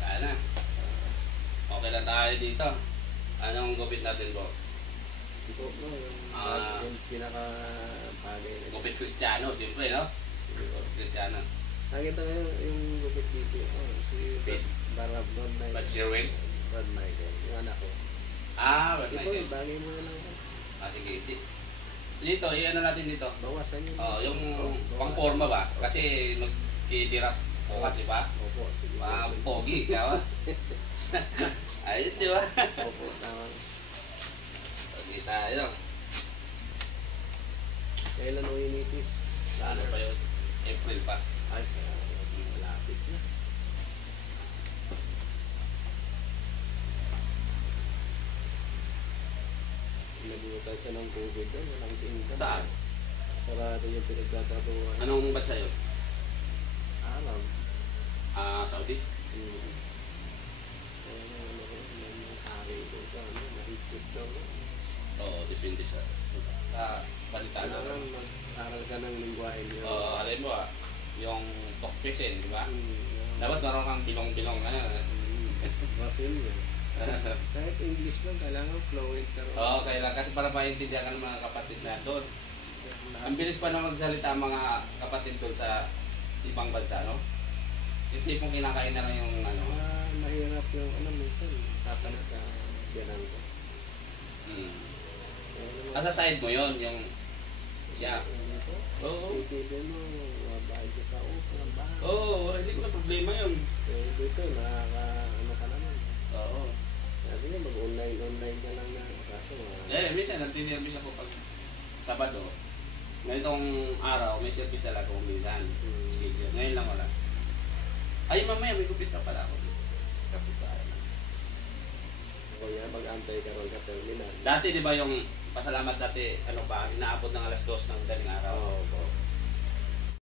Sana. Okay na tayo dito. Anong gupit natin, bro? Ito no, yung pinaka-bagay na. Gupit Kristiyano, siyempre, no? Kristiyano. Nakita ko yung gupit dito. Si Barab Lord Michael. But Sherwin? Lord Michael, yung anak ko. But ito, Michael. bagay mo na lang. Sige. Dito, i-ano natin dito? Bawasan yun. Yung pang-forma ba? Kasi magtitira bukas, di ba? Opo, sige. Pogi, ikaw. Ayun, di ba? Opo, tama. Pogi tayo. Kailan o yung misis? Ano pa yun? April pa. Ay, malapit na. Nabutan siya ng COVID doon, walang tingin. Saan? Sarado yung pinagtatabuhan. Anong bansa yun? Alam. Saudi? Hari ko sa mahigpit daw. Oo, depende sa balita na. Kailangan mag-aral ka ng lingwahe niyo. Alam mo yung tokpesin, di ba? Dapat meron kang bilong-bilong na yan. Basil yan. Kahit English lang, kailangan fluent ka rin. Oo, kailangan. Kasi para maintindihan ka ng mga kapatid na doon. Ang bilis pa na magsalita ang mga kapatid doon sa ibang bansa, no? Yung tipong kinakain na lang yung ano. Mahirap yung minsan, tatana sa biyanan ko. Sa side mo yon yung siya. Oo. Isipin mo, mabayad ka sa upang bahay. Oo, hindi ko na problema yun. Dito, ano ka naman. Oo. Sabi niya, mag-online ka lang na. Kaso minsan, nagsiservice ako pag Sabado. Ganitong araw, may service talaga kung minsan. Schedule. Ngayon lang wala. Ay, mamaya, may gupit na pala ako. Kapit pa na. Kaya mag-antay ka ron ka terminal. Dati, di ba yung pasalamat dati, ano ba, inaabot ng alas 2 ng daling araw? Oo.